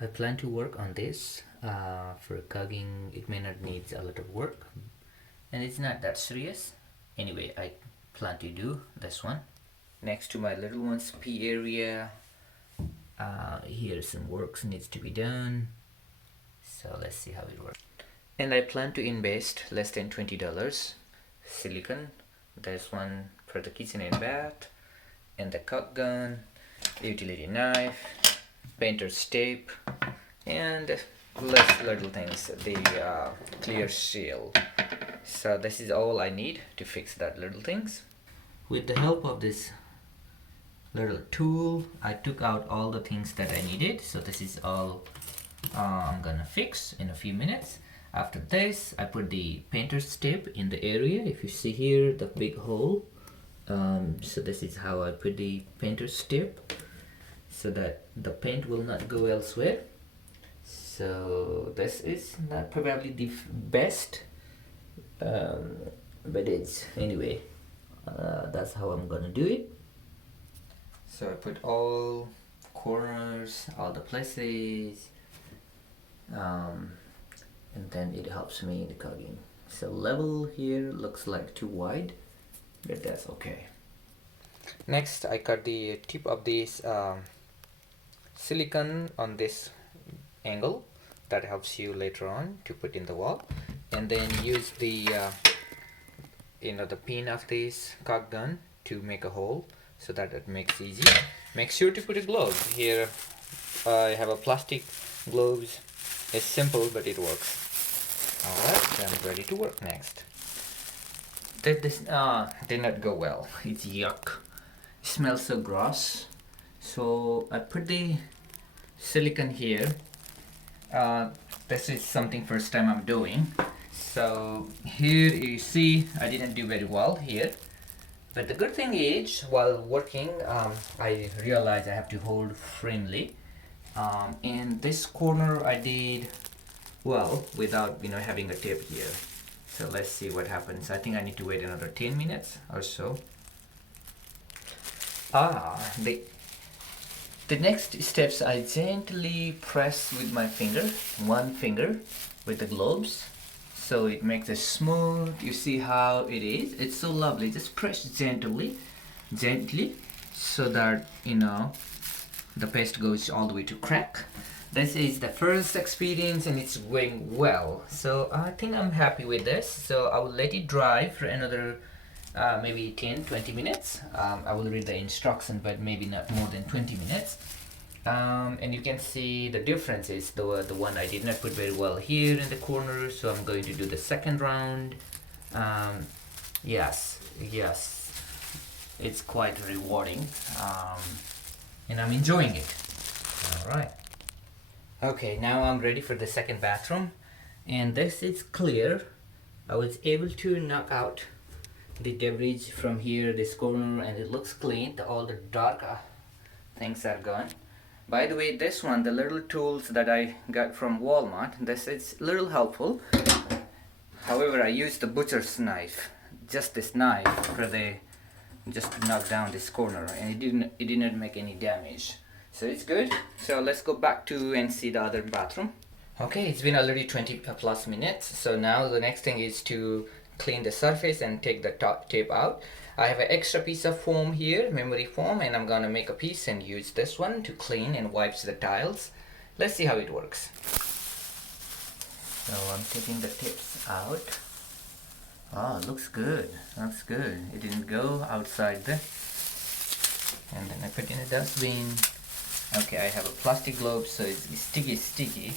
I plan to work on this. For cugging, it may not need a lot of work, and it's not that serious. Anyway, I plan to do this one. Next to my little one's pee area, here some works needs to be done. So let's see how it works. And I plan to invest less than $20. Silicone, there's one for the kitchen and bath, and the cut gun, the utility knife, painter's tape, and less little things, the clear seal. So this is all I need to fix that little things. With the help of this little tool, I took out all the things that I needed. So this is all I'm gonna fix in a few minutes. After this, I put the painter's tape in the area. If you see here, the big hole. So this is how I put the painter's tape, so that the paint will not go elsewhere. So this is not probably the best, but it's anyway. That's how I'm gonna do it. So I put all corners, all the places, and then it helps me in the cutting. So level here looks like too wide, but that's okay. Next, I cut the tip of this silicone on this angle. That helps you later on to put in the wall, and then use the the pin of this cock gun to make a hole, so that it makes easy. Make sure to put a glove here. I have a plastic gloves. It's simple, but it works. Alright, I'm ready to work next. This did not go well. It's yuck. It smells so gross. So I put the silicone here. This is something first time I'm doing. So here you see I didn't do very well here. But the good thing is, while working, I realized I have to hold firmly. In this corner I did well without having a tape here. So let's see what happens. I think I need to wait another 10 minutes or so. The next steps, I gently press with my finger, one finger with the gloves, so it makes it smooth. You see how it is? It's so lovely. Just press gently, so that the paste goes all the way to crack. This is the first experience and it's going well. So I think I'm happy with this. So I will let it dry for another maybe 10-20 minutes. I will read the instruction, but maybe not more than 20 minutes. And you can see the difference is the one I did not put very well here in the corner, so I'm going to do the second round. Yes, it's quite rewarding, and I'm enjoying it. Alright. Okay, now I'm ready for the second bathroom, and this is clear. I was able to knock out the debris from here, this corner, and it looks clean. All the dark things are gone. By the way, this one, the little tools that I got from Walmart, this is a little helpful. However, I used the butcher's knife, just this knife, just to knock down this corner, and it didn't make any damage. So it's good. So let's go back to and see the other bathroom. Okay, it's been already 20 plus minutes. So now the next thing is to clean the surface and take the tape out. I have an extra piece of foam here, memory foam, and I'm gonna make a piece and use this one to clean and wipes the tiles. Let's see how it works. So I'm taking the tips out. Oh, looks good. Looks good. It didn't go outside the. And then I put in a dustbin. Okay, I have a plastic globe, so it's sticky.